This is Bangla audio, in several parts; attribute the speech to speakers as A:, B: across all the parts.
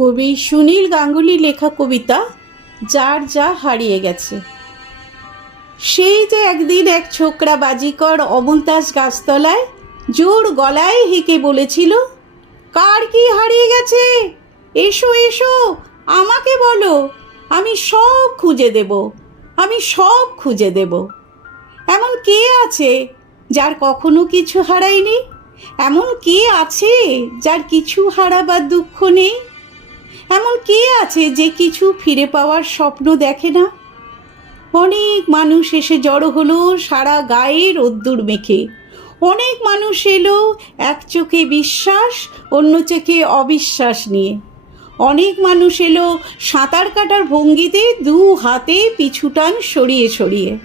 A: কবি সুনীল গাঙ্গুলি লেখা কবিতা, যার যা হারিয়ে গেছে। সেই যে একদিন এক ছোকরা বাজিকর অমলতাস গাছতলায় জোর গলায় হেঁকে বলেছিল, কার কি হারিয়ে গেছে? এসো এসো, আমাকে বলো, আমি সব খুঁজে দেব, আমি সব খুঁজে দেব। এমন কে আছে যার কখনো কিছু হারায়নি? এমন কে আছে যার কিছু হারাবার দুঃখ নেই? এমন কে আছে যে কিছু ফিরে পাওয়ার স্বপ্ন দেখে না? অনেক মানুষ এসে জড়ো হলো সারা গায়ে রোদ্দুর মেখে। অনেক মানুষ এলো এক চোখে বিশ্বাস, অন্য চোখে অবিশ্বাস নিয়ে। অনেক মানুষ এলো সাঁতার কাটার ভঙ্গিতে দু হাতে পিছুটান সরিয়ে সরিয়ে।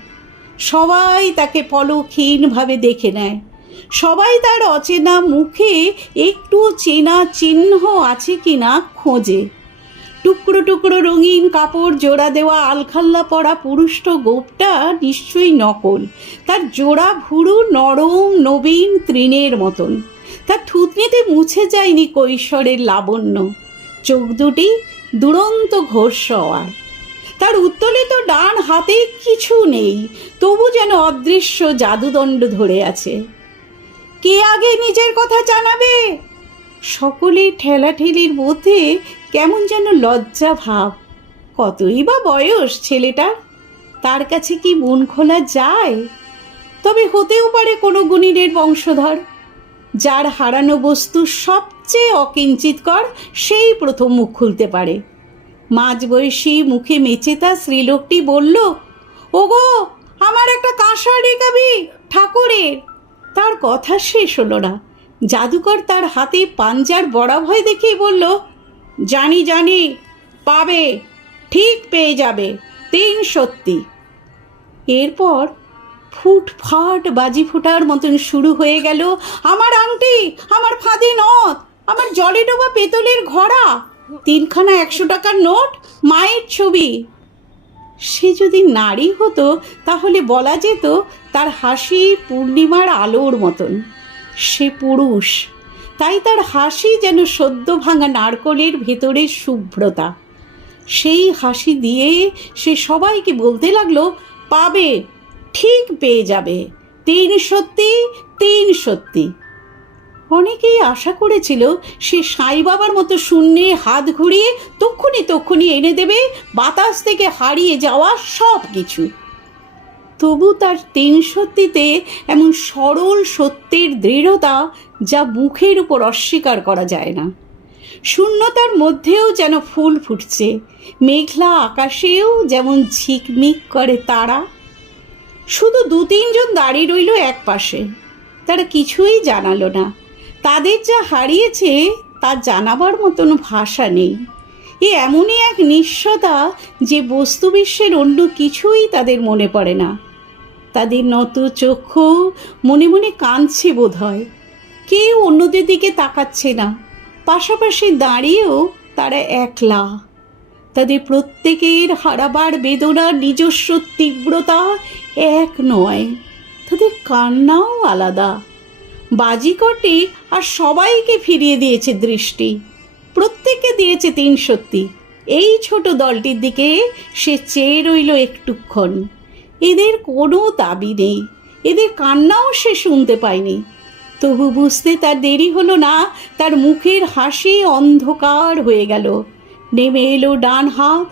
A: সবাই তাকে পলক্ষীনভাবে দেখে নেয়। সবাই তার অচেনা মুখে একটু চেনা চিহ্ন আছে কিনা খোঁজে। টুকরো টুকরো রঙিন কাপড় জোড়া দেওয়া আলখাল্লা পরা পুরুষ্ট গোপটা নিশ্চয়ই নকল। তার জোড়া ভুরু নরম, নবীন, তৃণের মতন। তার থুতনিতে মুছে যায়নি কৈশোরের লাবণ্য। চোখ দুটি দুরন্ত ঘোষওয়ার তার উত্তোলিত ডান হাতে কিছু নেই, তবু যেন অদৃশ্য জাদুদণ্ড ধরে আছে। কে আগে নিজের কথা জানাবে? সকলের ঠেলাঠেলির মধ্যে কেমন যেন লজ্জা ভাব। কতই বা বয়স ছেলেটার? তার কাছে কি মন খোলা যায়? তবে হতেও পারে কোনো গুণীনের বংশধর। যার হারানো বস্তু সবচেয়ে অকিঞ্চিতকর, সেই প্রথম মুখ খুলতে পারে। মাঝবয়সী মুখে মেচেতা স্ত্রীলোকটি বলল, ওগো, আমার একটা কাঁসা রেখাবি ঠাকুরের। তার কথা শেষ হলো না। জাদুকর তার হাতে পাঞ্জার বড়া ভয় দেখিয়ে বলল জানি জানি পাবে, ঠিক পেয়ে যাবে, তিন সত্যি। এরপর ফুটফাট বাজি ফোটার মতন শুরু হয়ে গেল আমার আংটি, আমার ফাঁদে নথ, আমার জলে ডোবা পেতলের ঘোড়া, তিনখানা একশো টাকার নোট, মায়ের ছবি। সে যদি নারী হতো, তাহলে বলা যেত তার হাসি পূর্ণিমার আলোর মতন। সে পুরুষ। তাই তার হাসি যেন সদ্য ভাঙা নারকলের ভেতরের শুভ্রতা। সেই হাসি দিয়ে সে সবাইকে বলতে লাগল, পাবে, ঠিক পেয়ে যাবে, তিন সত্যি তিন সত্যি। অনেকেই আশা করেছিল, সে সাই বাবার মতো শূন্যে হাত ঘুরিয়ে তক্ষুনি তক্ষুনি এনে দেবে, বাতাস থেকে হারিয়ে যাওয়া সব কিছু তবু তার তিন সত্যিতে এমন সরল সত্যের দৃঢ়তা যা মুখের উপর অস্বীকার করা যায় না। শূন্যতার মধ্যেও যেন ফুল ফুটছে, মেঘলা আকাশেও যেমন ঝিকমিক করে তারা। শুধু দু তিনজন দাঁড়িয়ে রইল এক পাশে, তারা কিছুই জানালো না। তাদের যা হারিয়েছে, তা জানাবার মতন ভাষা নেই। এ এমনই এক নিঃস্বতা যে বস্তু বিশ্বের অন্য কিছুই তাদের মনে পড়ে না। তাদের নত চক্ষু মনে মনে কাঁদছে বোধ হয় কেউ অন্যদের দিকে তাকাচ্ছে না। পাশাপাশি দাঁড়িয়েও তারা একলা। তাদের প্রত্যেকের হারাবার বেদনার নিজস্ব তীব্রতা এক নয়। তাদের কান্নাও আলাদা। বাজিকটি আর সবাইকে ফিরিয়ে দিয়েছে দৃষ্টি। প্রত্যেকে দিয়েছে তিন সত্যি এই ছোট দলটির দিকে সে চেয়ে রইল একটুক্ষণ। এদের কোনো দাবি নেই। এদের কান্নাও সে শুনতে পায়নি। তবু বুঝতে তার দেরি হলো না, তার মুখের হাসি অন্ধকার হয়ে গেল। নেমে এলো ডান হাত,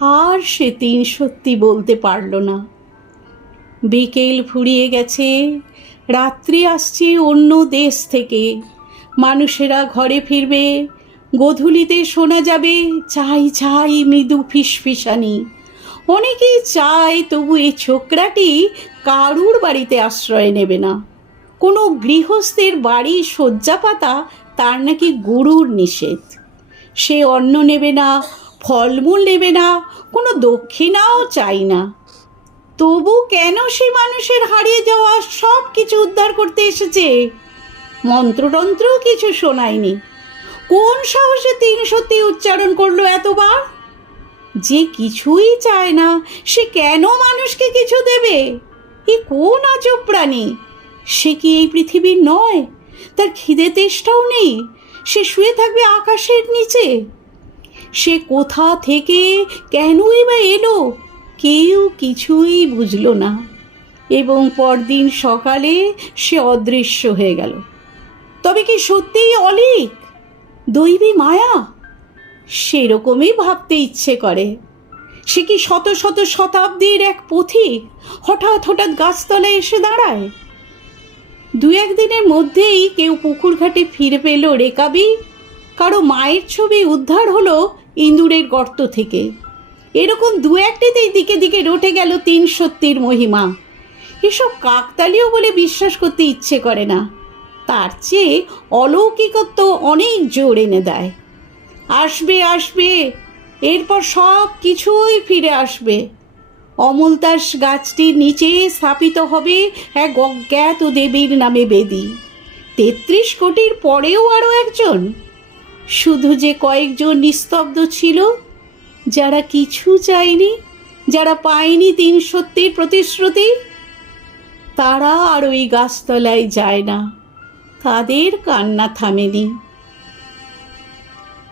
A: আর সে তিন সত্যি বলতে পারল না। বিকেল ফুরিয়ে গেছে, রাত্রি আসছে অন্য দেশ থেকে। মানুষেরা ঘরে ফিরবে, গোধূলিতে শোনা যাবে, চাই চাই মৃদু ফিসফিসানি। অনেকেই চায় তবু এই ছোকরাটি কারুর বাড়িতে আশ্রয় নেবে না। কোনো গৃহস্থের বাড়ি শয্যাপাতা তার নাকি গুরুর নিষেধ। সে অন্ন নেবে না, ফলমূল নেবে না, কোনো দক্ষিণাও চাই না। তবু কেন সে মানুষের হারিয়ে যাওয়া সব কিছু উদ্ধার করতে এসেছে? মন্ত্রতন্ত্র কিছু শোনায়নি। কোন সাহসে তিন সত্যি উচ্চারণ করল এতবার? যে কিছুই চায় না, সে কেন মানুষকে কিছু দেবে? এ কোন আজব প্রাণী? সে কি এই পৃথিবীর নয়? তার খিদে তেষ্টাও নেই? সে শুয়ে থাকবে আকাশের নিচে? সে কোথা থেকে কেনই বা এলো? কেউ কিছুই বুঝলো না। এবং পরদিন সকালে সে অদৃশ্য হয়ে গেল। তবে কি সত্যিই অলিক? দৈবী মায়া? সেরকমই ভাবতে ইচ্ছে করে। সে কি শত শত শতাব্দীর এক পথিক হঠাৎ হঠাৎ গাছতলায় এসে দাঁড়ায়? দু একদিনের মধ্যেই কেউ পুকুর ঘাটে ফিরে পেল রেকাবি। কারও মায়ের ছবি উদ্ধার হলো ইঁদুরের গর্ত থেকে। এরকম দু একটিতেই দিকে দিকে রটে গেল তিন সত্যির মহিমা। এসব কাকতালীয় বলে বিশ্বাস করতে ইচ্ছে করে না। তার চেয়ে অলৌকিকত্ব অনেক জোর এনে দেয়। আসবে আসবে। এরপর সব কিছুই ফিরে আসবে। অমলতাস গাছটির নিচে স্থাপিত হবে এক অজ্ঞাত দেবীর নামে বেদি। তেত্রিশ কোটির পরেও আরও একজন। শুধু যে কয়েকজন নিস্তব্ধ ছিল, যারা কিছু চায়নি, যারা পায়নি তিন সত্যির প্রতিশ্রুতি, তারা আর ওই গাছতলায় যায় না। তাদের কান্না থামেনি।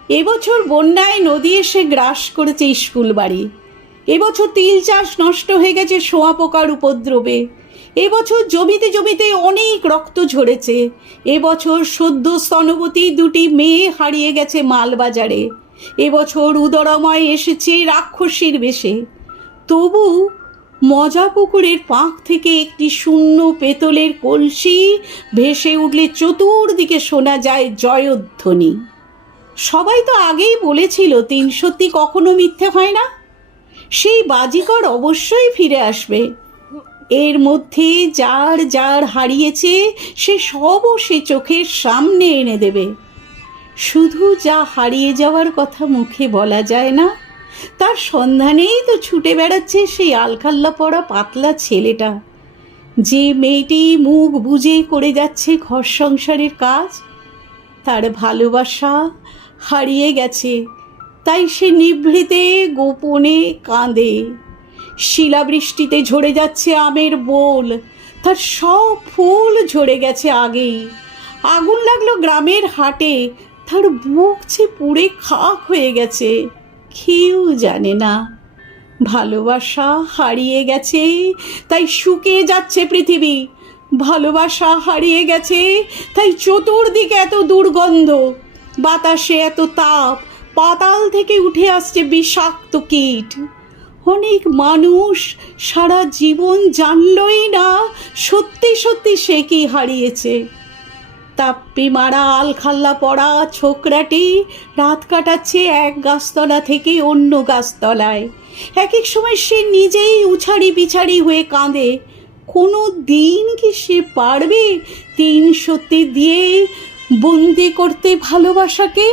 A: এবছর বন্যায় নদী এসে গ্রাস করেছে স্কুল বাড়ি এবছর তিল চাষ নষ্ট হয়ে গেছে শোয়া পোকার উপদ্রবে। এবছর জমিতে জমিতে অনেক রক্ত ঝরেছে। এবছর সদ্য স্তনবতী দুটি মেয়ে হারিয়ে গেছে মালবাজারে। এবছর উদরময় এসেছে রাক্ষসীর বেশে। তবু মজা পুকুরের পাঁক থেকে একটি শূন্য পেতলের কলসি ভেসে উঠলে চতুর্দিকে শোনা যায় জয়ধ্বনি। সবাই তো আগেই বলেছিল তিন সত্যি কখনো মিথ্যে হয় না। সেই বাজিকর অবশ্যই ফিরে আসবে। এর মধ্যে যার যার হারিয়েছে, সে সবও সে চোখের সামনে এনে দেবে। শুধু যা হারিয়ে যাওয়ার কথা মুখে বলা যায় না, তার সন্ধানেই তো ছুটে বেড়াচ্ছে সেই আলখাল্লা পড়া পাতলা ছেলেটা। যে মেয়েটি মুখ বুজে করে যাচ্ছে ঘর সংসারের কাজ, তার ভালোবাসা হারিয়ে গেছে। তাই সে নিভৃতে, গোপনে কাঁদে। শিলাবৃষ্টিতে ঝরে যাচ্ছে আমের বোল। তার সব ফুল ঝরে গেছে আগেই। আগুন লাগল গ্রামের হাটে। তার বুক ছে পুড়ে খাক হয়ে গেছে। কেউ জানে না। ভালোবাসা হারিয়ে গেছে, তাই শুকিয়ে যাচ্ছে পৃথিবী। ভালোবাসা হারিয়ে গেছে, তাই চতুর্দিকে এত দুর্গন্ধ। বাতাসে এত তাপ, পাতাল থেকে উঠে আসছে বিষাক্ত কীট। অনেক মানুষ সারা জীবন জানলই না সত্যি সত্যি সে কি হারিয়েছে। তাপ্পি মারা, আলখাল্লা পড়া, ছোকরাটি রাত কাটাচ্ছে এক গাছতলা থেকে অন্য গাছতলায়। এক এক সময় সে নিজেই উছাড়ি পিছাড়ি হয়ে কাঁদে। কোনো দিন কি সে পারবে তিন সত্যি দিয়ে বন্দি করতে ভালোবাসাকে